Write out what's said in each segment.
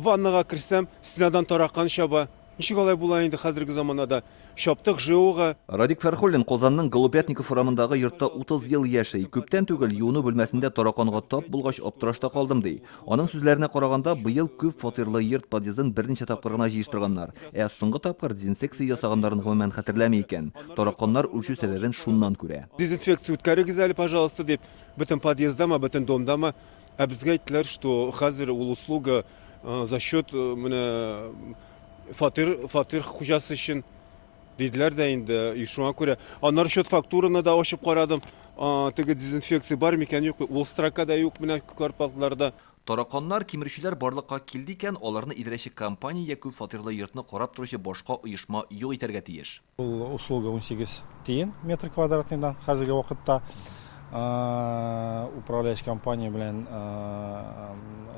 ваннага кірсем, стенадан тараққан шаба. Ничек алай була инде хәзерге заманда? Шаптык ЖОга. Радик Фәрхуллин Казанның Голубятников урамындагы йортта 30 ел яши. Күптән түгел юыну бүлмәсендә тараканга тап булгач аптырашта калдым ди. Аның сүзләренә караганда, быел күп фатирлы йорт подъездын берничә тапкыр гына җыештырганнар. Соңгы тапкыр дезинсекция ясаганнарын гомумән хәтерләми икән. Тараканнар үлчү сәбәбен шуннан күрә. Дезинфекция үткәрегез әле, пожалуйста, дип, бөтен подъездама, бөтен домдама. Безгә әйттеләр, что хәзер ул услуга за счет менә фатир хуҗасы өчен диделәр дә инде, и шуңа күрә. Аннары счет фактураны да ачып карадым. Теге дезинфекция бар микән, юк, ул строкада юк, менә кварталларда. Тараканнар кимерүчеләр барлыкка килде икән, аларны идарәче компания күп фатирлы йортны карап торучы башка оешма юк итәргә тиеш. Ул услуга 18 тиен метр квадратныйдан хәзерге вакытта управляющий компания белән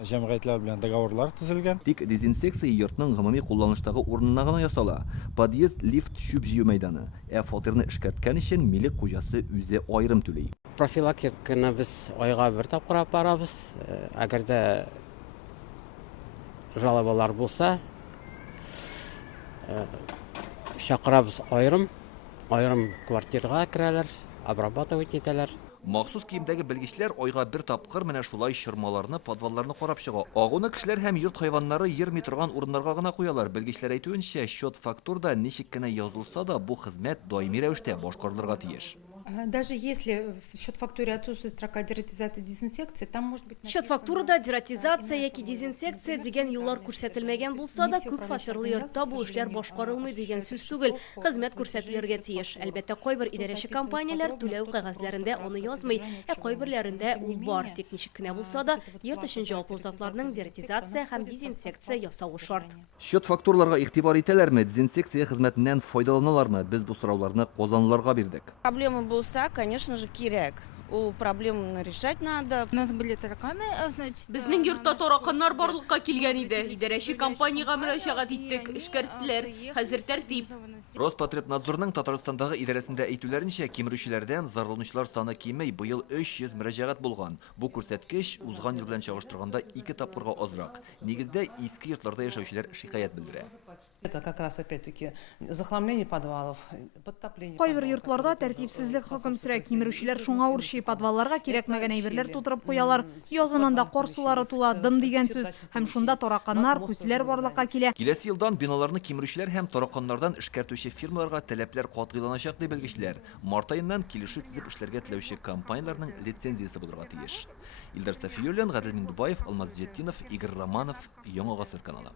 җәмгыятьләр белән договорлар төзелгән. Тик дезинсекция йортның гомуми кулланыштагы урынына гына ясала. Подъезд, лифт, шүп җыю мәйданы. Фатирны эшкәрткән өчен милек хуҗасы үзе айрым түли. Профилактиканы без айга бер тапкыр барабыз. Әгәр дә жалобалар булса, чакырабыз айрым квартирага керәләр, обрабатывать итәләр. Махсус киемдәге белгечләр айга бер тапкыр менә шулай чырмаларны, подвалларны карап чыга. Агуны кешеләр һәм йорт хайваннары йөрми торган урыннарга гына куялар. Белгечләр әйтүенчә, счет фактурда ничек кенә язылса да, бу хезмәт даими рәвештә башкарылырга тиеш. Даже если в счет-фактуре отсутствует строка дератизации и дезинсекции, там может быть... Счет-фактурада дератизация яки дезинсекция деген юллар күрсәтелмәгән булса да, күп фатирлы йортта бу эшләр башкарылмый дигән сүз түгел. Хезмәт күрсәтелергә тиеш. Әлбәттә, кайбер идарәче компанияләр түләү кәгазьләрендә аны язмый, кайберләрендә ул бар. Тик ничек кенә булса да, йорт өчен җаваплы затларның дератизация һәм дезинсекция ясауы шарт. Счет фактурларга игътибар итәләрме, дезинсекция хезмәтеннән файдаланалармы? Без бу сорауларны казанлыларга бирдек. Проблема булса, конечно же, кирәк. Ул проблеманы решать надо. У нас были тараканы, значит... Безнең йортта тараканнар барлыкка килгән иде. Идарәче компанияга мөрәҗәгать иттек, эшкәрттеләр. Хәзер тәртип. Роспотребнадзорның Татарстандагы идарәсендә әйтүләренчә, кимерүчеләрдән зарланучылар саны кимей, быел 300 мөрәҗәгать булган. Бу күрсәткеч узган ел белән чагыштырганда 2 тапкырга азрак. Нигездә иске йортларда яшәүчеләр шикаят белдерә. Это как раз опять-таки захламление подвалов, подтопление. Кайбер йортларда тәртипсезлек хөкем сөрә, кимерүчеләр шуңа үрчи, подвалларга кирәкмәгән әйберләр тутырып куялар. Язынында кар сулары тула, дым дигән сүз, һәм шунда тараканнар, күселәр барлыкка килә. Киләсе елдан биналарны кимерүчеләр һәм тараканнардан эшкәртүче фирмаларга таләпләр катгыйланачак дип белгечләр. Март аеннан килешү төзеп эшләргә теләүче компанияләрнең лицензиясе булырга тиеш. Илдар Сафиуллин, Гадел Миндубаев, Алмаз Җеттинов, Игорь Романов, Яңа Гасыр каналы.